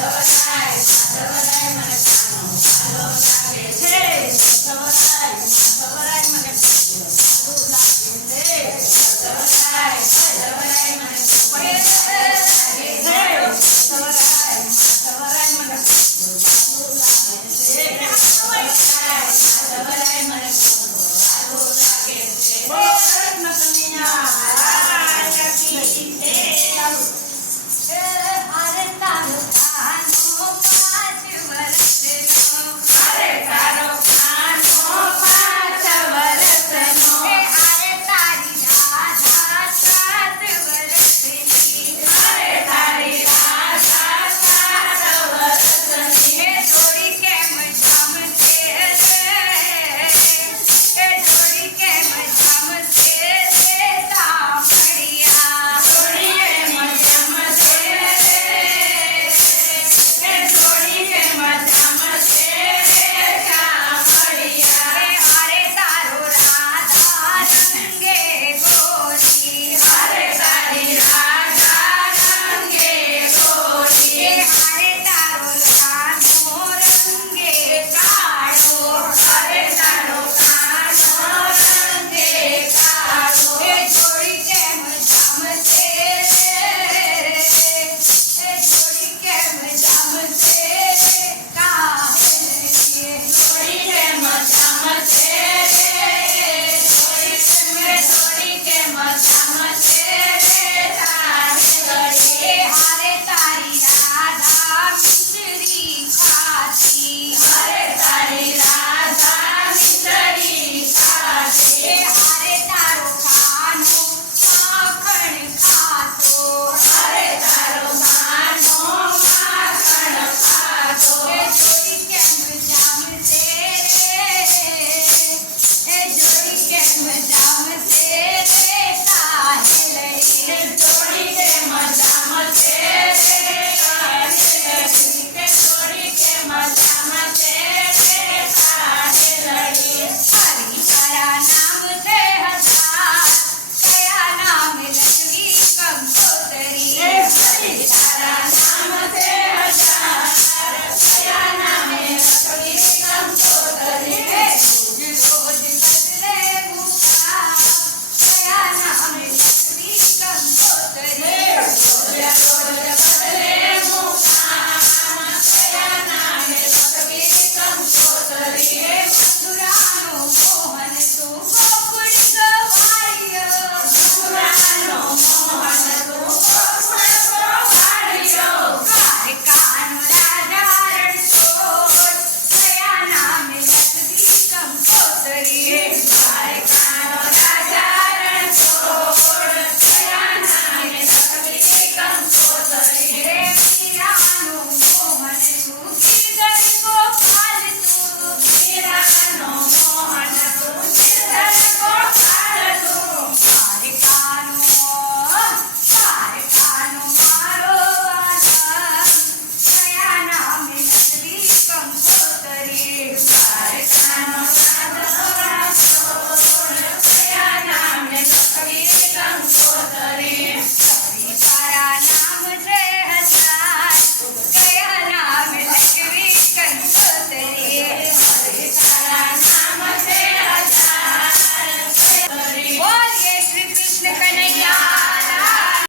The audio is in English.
Touch. Mas...